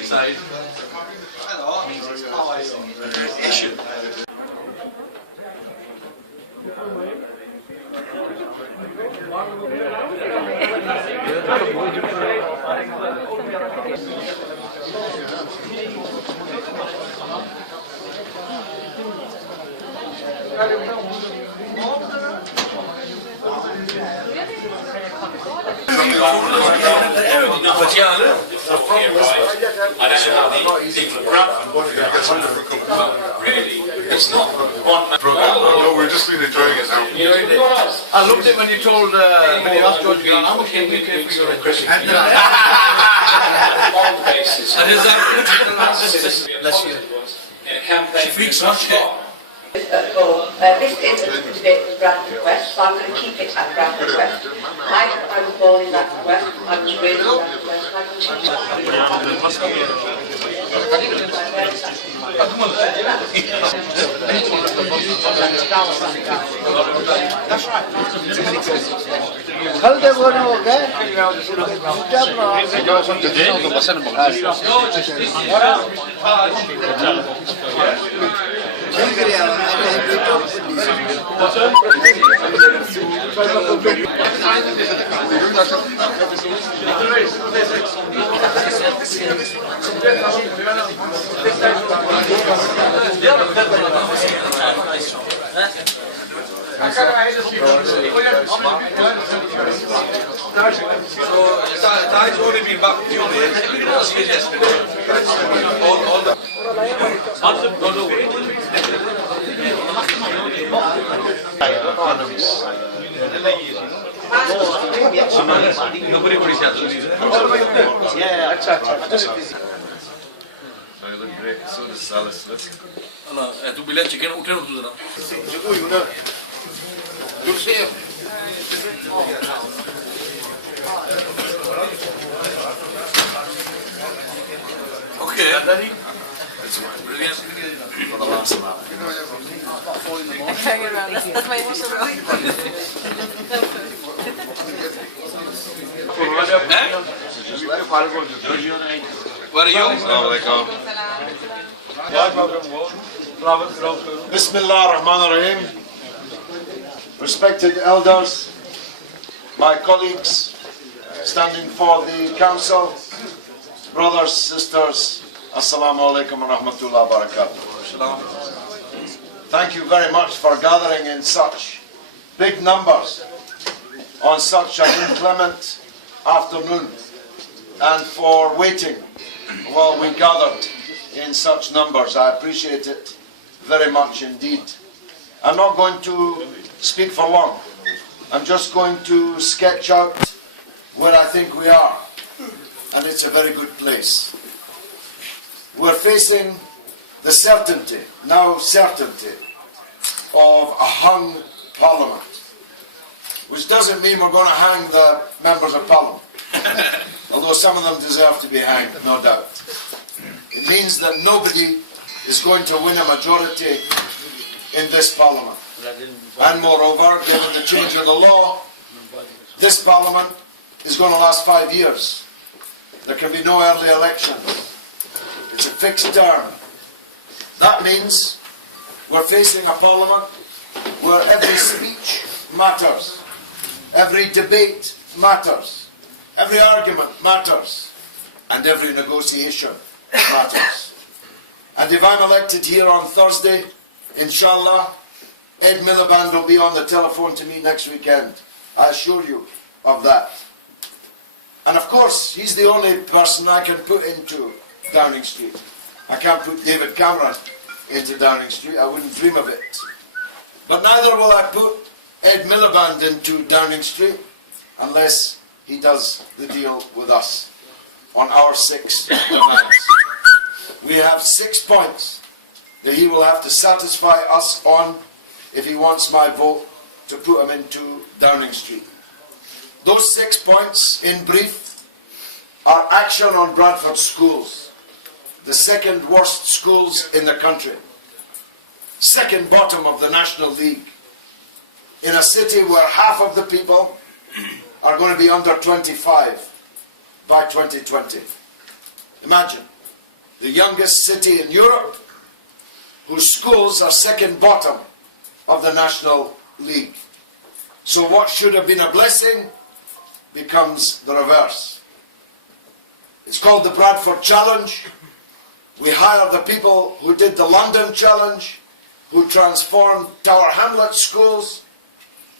Inside. Issue. Really? It's not one program. No, we've just been enjoying it now. I loved it when you told, when you asked George to go on, how much can we pay for your Christian? On basis. That is that. Bless you. She freaks out. This debate was Bradford West, so I'm going to keep it at Bradford West. I was born in Bradford West, I was raised in Bradford West, and I continue I've only been back a few days. I was here yesterday. So does Alice. Tu bilhete que não tem tudo não. Okay, Daddy. It's brilliant. For the last map. That's my initial role. Where are you? Bismillah ar-Rahman ar-Rahim. Respected elders, my colleagues standing for the council, brothers, sisters, assalamu alaikum wa rahmatullahi wa barakatuh. Thank you very much for gathering in such big numbers on such an inclement afternoon and for waiting while we gathered in such numbers. I appreciate it very much indeed. I'm not going to speak for long. I'm just going to sketch out where I think we are, and it's a very good place. We're facing the certainty, now certainty, of a hung parliament, which doesn't mean we're going to hang the members of parliament, although some of them deserve to be hanged, no doubt. It means that nobody is going to win a majority in this parliament. And moreover, given the change of the law, this parliament is going to last 5 years. There can be no early elections. It's a fixed term. That means we're facing a parliament where every speech matters, every debate matters, every argument matters, and every negotiation matters. And if I'm elected here on Thursday, inshallah, Ed Miliband will be on the telephone to me next weekend. I assure you of that. And of course, he's the only person I can put into Downing Street. I can't put David Cameron into Downing Street. I wouldn't dream of it. But neither will I put Ed Miliband into Downing Street unless he does the deal with us on our 6 demands. We have 6 points that he will have to satisfy us on if he wants my vote to put him into Downing Street. Those 6 points, in brief, are action on Bradford schools, the second worst schools in the country, second bottom of the National League, in a city where half of the people are going to be under 25 by 2020. Imagine, the youngest city in Europe whose schools are second bottom of the National League. So what should have been a blessing becomes the reverse. It's called the Bradford Challenge. We hire the people who did the London Challenge, who transformed Tower Hamlets schools,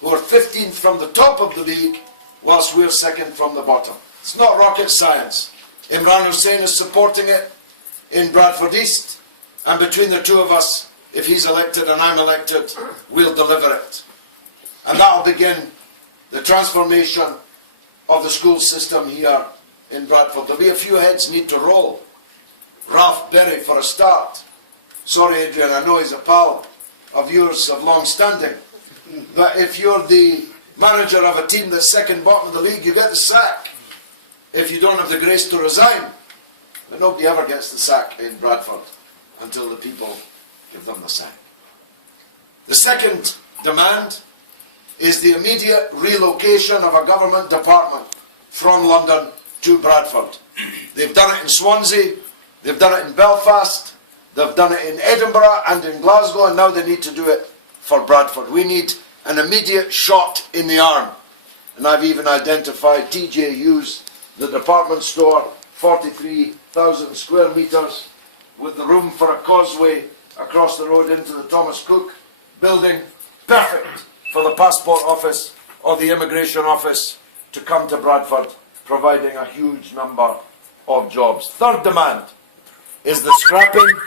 who are 15th from the top of the league, whilst we're second from the bottom. It's not rocket science. Imran Hussain is supporting it in Bradford East, and between the two of us, if he's elected and I'm elected, we'll deliver it. And that'll begin the transformation of the school system here in Bradford. There'll be a few heads need to roll. Ralph Berry for a start. Sorry, Adrian, I know he's a pal of yours of long standing. But if you're the manager of a team that's second bottom of the league, you get the sack if you don't have the grace to resign. But nobody ever gets the sack in Bradford until the people give them the sack. The second demand is the immediate relocation of a government department from London to Bradford. They've done it in Swansea, they've done it in Belfast, they've done it in Edinburgh and in Glasgow, and now they need to do it for Bradford. We need an immediate shot in the arm. And I've even identified TJ Hughes, the department store, 43,000 square metres, with the room for a causeway across the road into the Thomas Cook building, perfect for the passport office or the immigration office to come to Bradford, providing a huge number of jobs. Third demand is the scrapping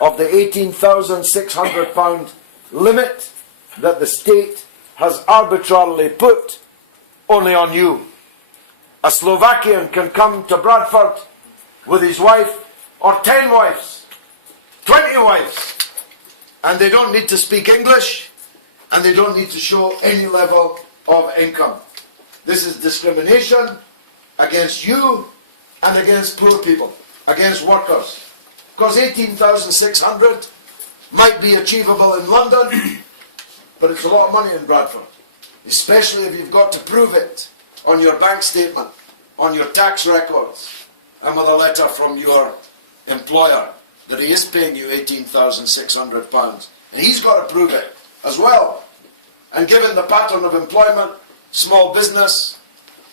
of the £18,600 limit that the state has arbitrarily put only on you. A Slovakian can come to Bradford with his wife or 10 wives, 20 wives, and they don't need to speak English and they don't need to show any level of income. This is discrimination against you and against poor people, against workers. Because 18,600 might be achievable in London, but it's a lot of money in Bradford, especially if you've got to prove it on your bank statement, on your tax records, and with a letter from your employer that he is paying you £18,600. And he's got to prove it as well. And given the pattern of employment, small business,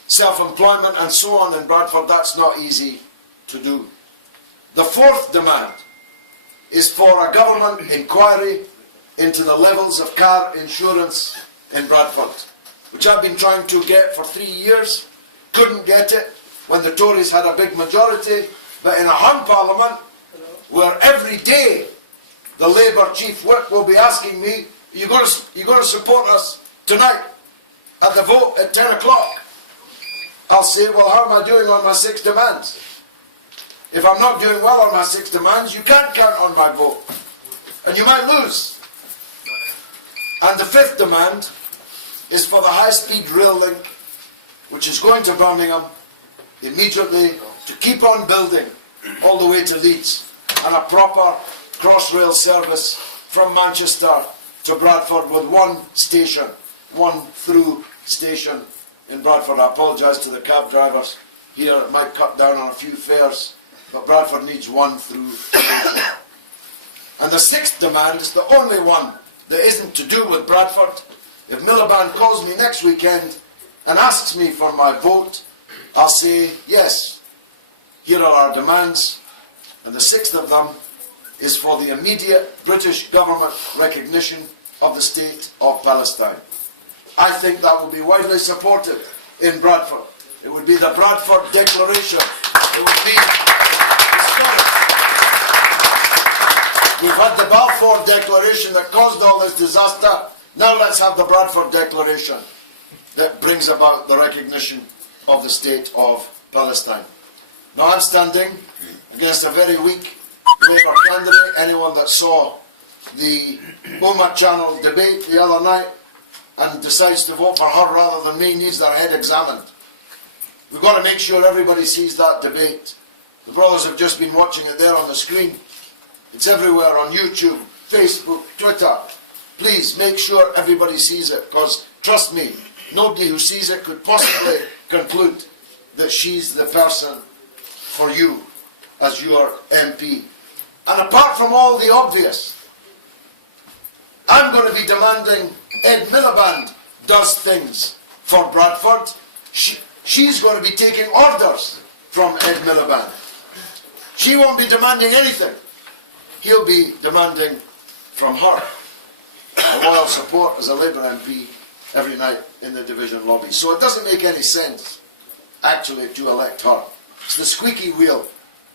self-employment and so on in Bradford, that's not easy to do. The fourth demand is for a government inquiry into the levels of car insurance in Bradford, which I've been trying to get for 3 years, couldn't get it when the Tories had a big majority, but in a hung parliament where every day the Labour chief whip will be asking me, are you going to support us tonight at the vote at 10 o'clock? I'll say, well, how am I doing on my 6 demands? If I'm not doing well on my 6 demands, you can't count on my vote. And you might lose. And the 5th demand is for the high-speed rail link, which is going to Birmingham immediately, to keep on building all the way to Leeds, and a proper cross-rail service from Manchester to Bradford with one station, one through station in Bradford. I apologise to the cab drivers here, it might cut down on a few fares, but Bradford needs one through station. And the 6th demand is the only one that isn't to do with Bradford. If Miliband calls me next weekend and asks me for my vote, I'll say, yes, here are our demands. And the 6th of them is for the immediate British government recognition of the state of Palestine. I think that will be widely supported in Bradford. It would be the Bradford Declaration. It would be historic. We've had the Balfour Declaration that caused all this disaster. Now let's have the Bradford Declaration that brings about the recognition of the state of Palestine. Now I'm standing against a very weak Labour candidate. Anyone that saw the Boma Channel debate the other night and decides to vote for her rather than me needs their head examined. We've got to make sure everybody sees that debate. The brothers have just been watching it there on the screen. It's everywhere on YouTube, Facebook, Twitter. Please make sure everybody sees it, because trust me, Nobody who sees it could possibly conclude that she's the person for you as your MP. And apart from all the obvious, I'm going to be demanding Ed Miliband does things for Bradford. She's going to be taking orders from Ed Miliband. She won't be demanding anything. He'll be demanding from her a loyal support as a Labour MP every night in the division lobby. So it doesn't make any sense, actually, to elect her. It's the squeaky wheel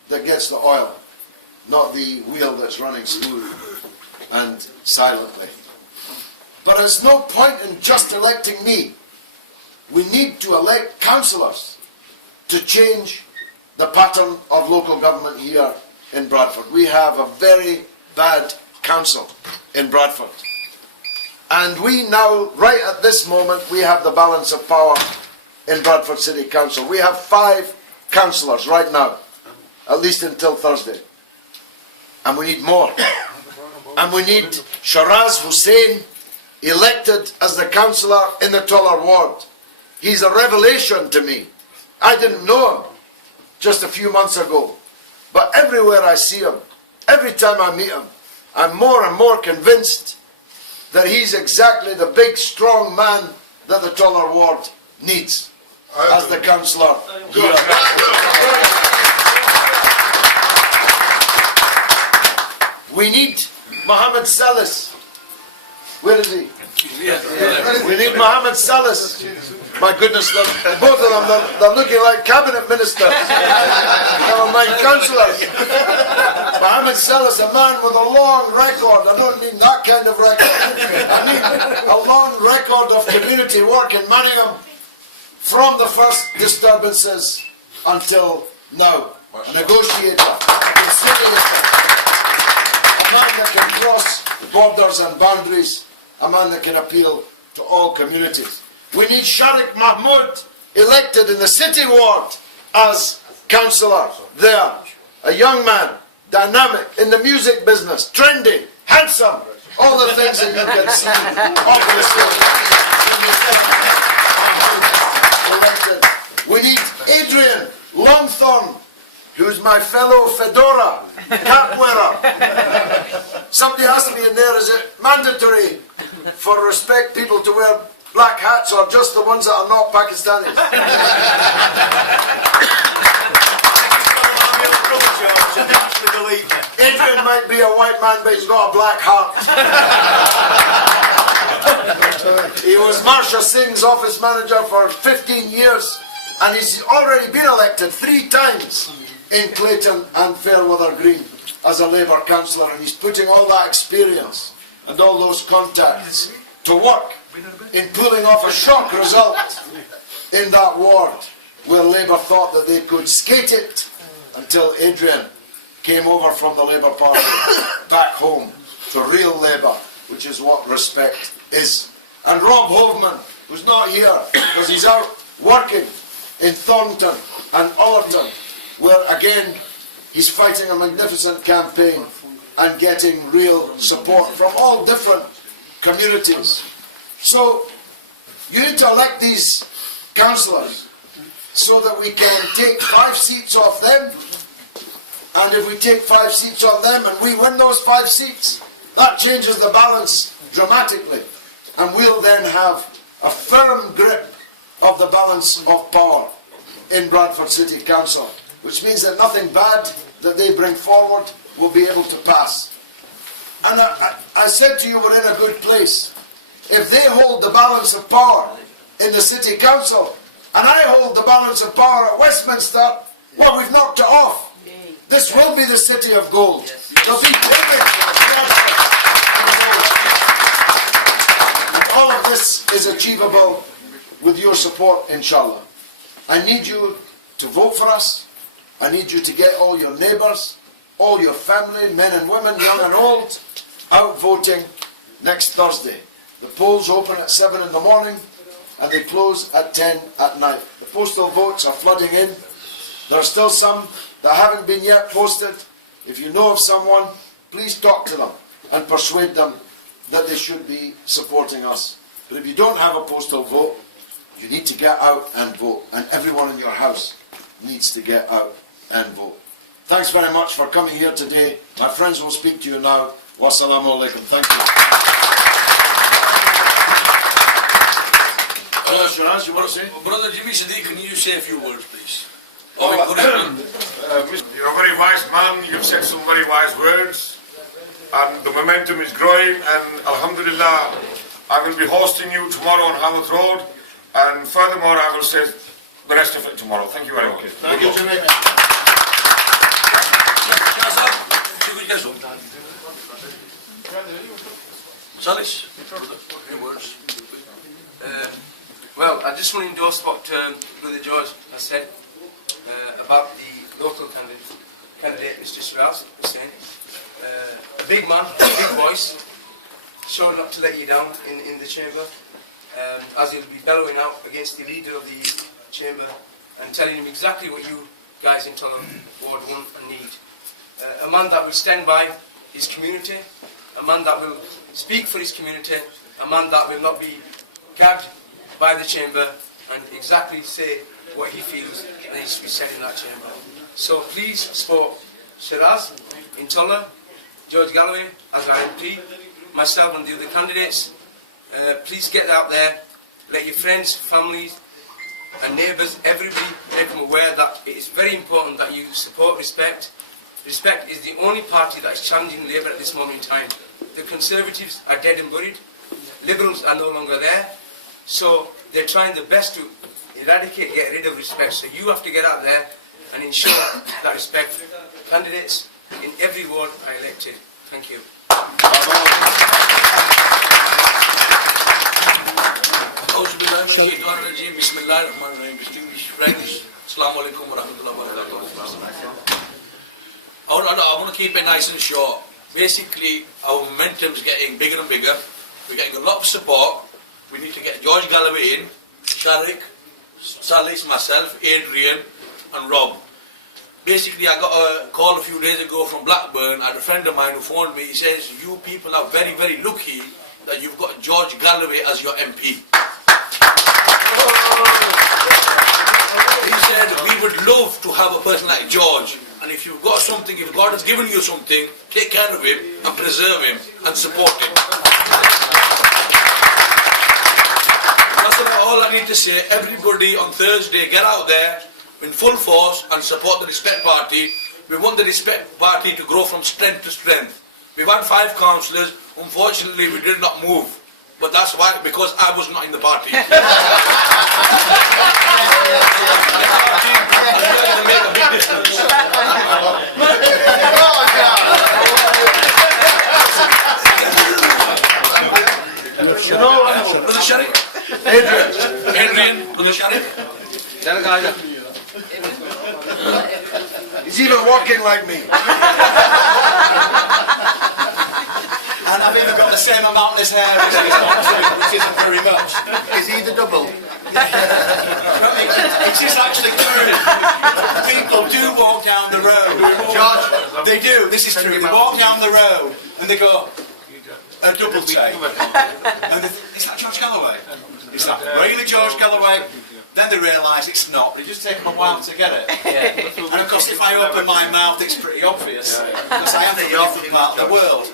that gets the oil, not the wheel that's running smooth and silently. But there's no point in just electing me. We need to elect councillors to change the pattern of local government here in Bradford. We have a very bad council in Bradford. And we now, right at this moment, we have the balance of power in Bradford City Council. We have 5 councillors right now, at least until Thursday. And we need more. And we need Shiraz Hussain elected as the councillor in the Toller ward. He's a revelation to me. I didn't know him just a few months ago. But everywhere I see him, every time I meet him, I'm more and more convinced that he's exactly the big, strong man that the Toller ward needs as the councillor here. We need Mohammed Salis. Where is he? We need Mohammed Salis. My goodness, both of them, they're looking like cabinet ministers. Never mind councillors. Mohammed Salis, a man with a long record. I don't mean that kind of record. I mean a long record of community work in Manningham from the first disturbances until now. A negotiator, a conciliator, a man that can cross borders and boundaries, a man that can appeal to all communities. We need Sharik Mahmood elected in the City ward as councillor there. A young man, dynamic, in the music business, trendy, handsome, all the things that you can see, obviously. Elected. We need Adrian Longthorn, who's my fellow fedora cap wearer. Somebody has to be in there. Is it mandatory for respect people to wear black hats, or just the ones that are not Pakistanis? Adrian might be a white man, but he's got a black heart. He was Marsha Singh's office manager for 15 years, and he's already been elected 3 times in Clayton and Fairweather Green as a Labour councillor, and he's putting all that experience and all those contacts to work in pulling off a shock result in that ward where Labour thought that they could skate it until Adrian came over from the Labour Party back home to real Labour, which is what respect is. And Rob Hoveman, who's not here because he's out working in Thornton and Ullerton, where again he's fighting a magnificent campaign and getting real support from all different communities. So you need to elect these councillors so that we can take 5 seats off them, and if we take 5 seats off them and we win those 5 seats, that changes the balance dramatically, and we'll then have a firm grip of the balance of power in Bradford City Council, which means that nothing bad that they bring forward will be able to pass. And I said to you, we're in a good place. If they hold the balance of power in the City Council, and I hold the balance of power at Westminster, well, we've knocked it off. This will be the city of gold. There'll be all of this is achievable with your support, inshallah. I need you to vote for us. I need you to get all your neighbours, all your family, men and women, young and old, out voting next Thursday. The polls open at 7 in the morning and they close at 10 at night. The postal votes are flooding in. There are still some that haven't been yet posted. If you know of someone, please talk to them and persuade them that they should be supporting us. But if you don't have a postal vote, You need to get out and vote, and everyone in your house needs to get out and vote. Thanks very much for coming here today. My friends will speak to you now. Wassalamu alaikum. Thank you. Shiraz, you want to say? Brother Jimmy Sadiq, can you say a few words, please? You're a very wise man. You've said some very wise words. And the momentum is growing. And Alhamdulillah, I will be hosting you tomorrow on Haworth Road. And furthermore, I will say the rest of it tomorrow. Thank you very much. Thank you, Jimmy. Salis, few words. Well, I just want to endorse what Brother George has said about the local candidate Mr. Shiraz Hussain. A big man, a big voice, sure not to let you down in the chamber, as he'll be bellowing out against the leader of the chamber and telling him exactly what you guys in Tottenham Ward want and need. A man that will stand by his community, a man that will speak for his community, a man that will not be gagged by the chamber and exactly say what he feels needs to be said in that chamber. So please support Shiraz, Intola, George Galloway as our MP, myself and the other candidates. Please get out there, let your friends, families and neighbours, everybody make them aware that it is very important that you support Respect. Respect is the only party that is challenging Labour at this moment in time. The Conservatives are dead and buried, Liberals are no longer there, so they're trying their best to eradicate, get rid of Respect. So you have to get out there and ensure that Respect candidates in every ward are elected. Thank you. Distinguished friends, Assalamu alaikum wa rahmatullahi wa barakatuh. I want to keep it nice and short. Basically, our momentum is getting bigger and bigger. We're getting a lot of support. We need to get George Galloway in, Sharik, Salis, myself, Adrian and Rob. Basically, I got a call a few days ago from Blackburn. I had a friend of mine who phoned me. He says, you people are very, very lucky that you've got George Galloway as your MP. He said, we would love to have a person like George. And if you've got something, if God has given you something, take care of him and preserve him and support him. That's about all I need to say. Everybody on Thursday, get out there in full force and support the Respect Party. We want the Respect Party to grow from strength to strength. We've had 5 councillors. Unfortunately, we did not move. But that's why, because I was not in the party. You know, Brother Sharif. Adrian, Brother Sharif. He's even walking like me. And I've even got the same amount as hair as he's got, which isn't very much. Is he the double? It is actually true. People do walk down the road. George? They do, this is true. They walk down the road and they go, a double take. And they think, is that George Galloway? Is that really George Galloway? Then they realise it's not. They just take them a while to get it. And of course, if I open my mouth, it's pretty obvious because I am from a different part of the world.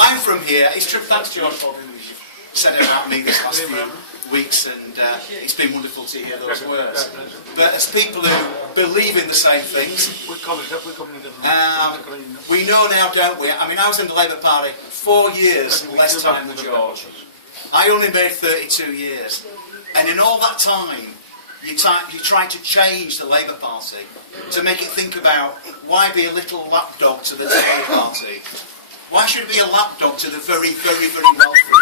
I'm from here. It's true. Thanks, George, for what you've said about me this last few weeks, and it's been wonderful to hear those words. But as people who believe in the same things, we know now, don't we? I mean, I was in the Labour Party 4 years less time than George. I only made 32 years. And in all that time, you tried to change the Labour Party to make it think about why be a little lapdog to the Labour Party? Why should it be a lapdog to the very, very, very wealthy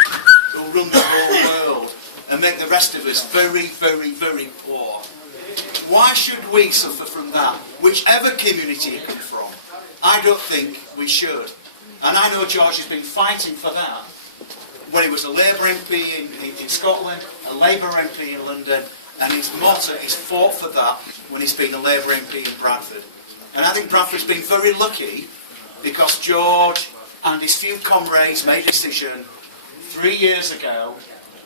who run the whole world and make the rest of us very, very, very poor? Why should we suffer from that? Whichever community it comes from, I don't think we should. And I know George has been fighting for that when he was a Labour MP in Scotland, a Labour MP in London, and his motto is fought for that when he's been a Labour MP in Bradford. And I think Bradford's been very lucky because George and his few comrades made a decision 3 years ago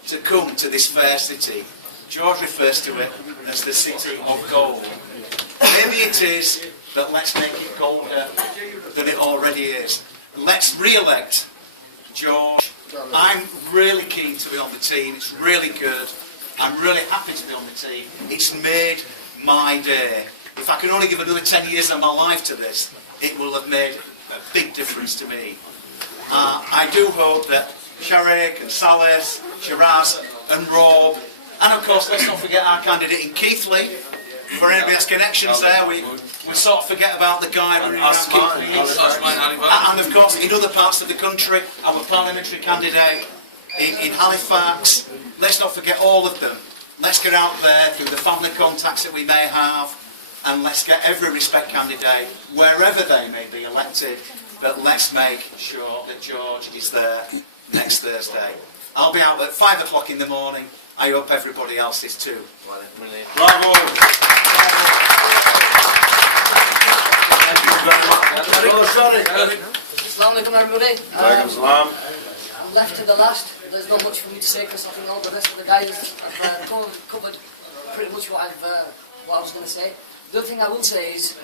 to come to this fair city. George refers to it as the city of gold. Maybe it is, but let's make it golder than it already is. Let's re-elect George. I'm really keen to be on the team. It's really good. I'm really happy to be on the team. It's made my day. If I can only give another 10 years of my life to this, it will have made a big difference to me. I do hope that Sharik and Salis, Shiraz and Rob, and of course let's not forget our candidate in Keighley. For anybody that's connections there, we sort of forget about the guy running around Keighley. And of course in other parts of the country, our parliamentary candidate in Halifax. Let's not forget all of them. Let's get out there through the family contacts that we may have, and let's get every Respect candidate, wherever they may be elected, but let's make sure that George is there next Thursday. I'll be out at 5 o'clock in the morning. I hope everybody else is too. Bravo! Thank you very much. Oh, sorry. Assalamu alaikum everybody. Alaikum salam. I'm left to the last. There's not much for me to say because I think all the rest of the guys have covered pretty much what I was going to say. The other thing I will say is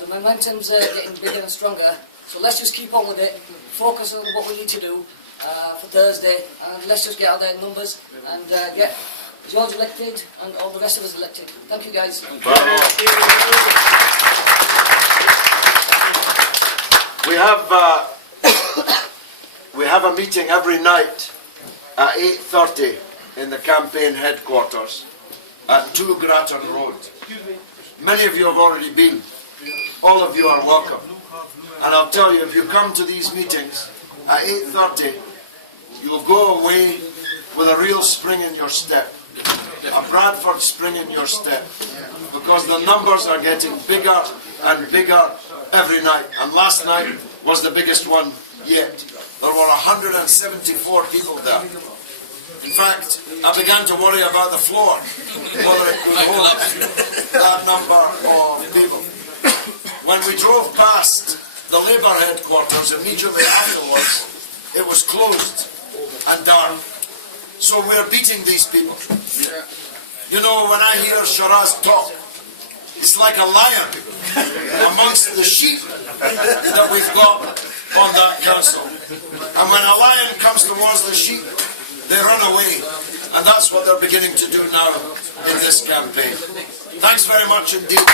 the momentum's getting bigger and stronger, so let's just keep on with it, focus on what we need to do for Thursday, and let's just get out there in numbers and get George elected and all the rest of us elected. Thank you guys. We have a meeting every night at 8:30 in the campaign headquarters at 2 Grattan Road. Many of you have already been. All of you are welcome. And I'll tell you, if you come to these meetings at 8:30, you'll go away with a real spring in your step. A Bradford spring in your step. Because the numbers are getting bigger and bigger every night. And last night was the biggest one yet. There were 174 people there. In fact, I began to worry about the floor, whether it could hold that number of people. When we drove past the Labour headquarters immediately afterwards, it was closed and dark. So we're beating these people. You know, when I hear Shiraz talk, it's like a lion amongst the sheep that we've got on that council. And when a lion comes towards the sheep, they run away. And that's what they're beginning to do now in this campaign. Thanks very much indeed.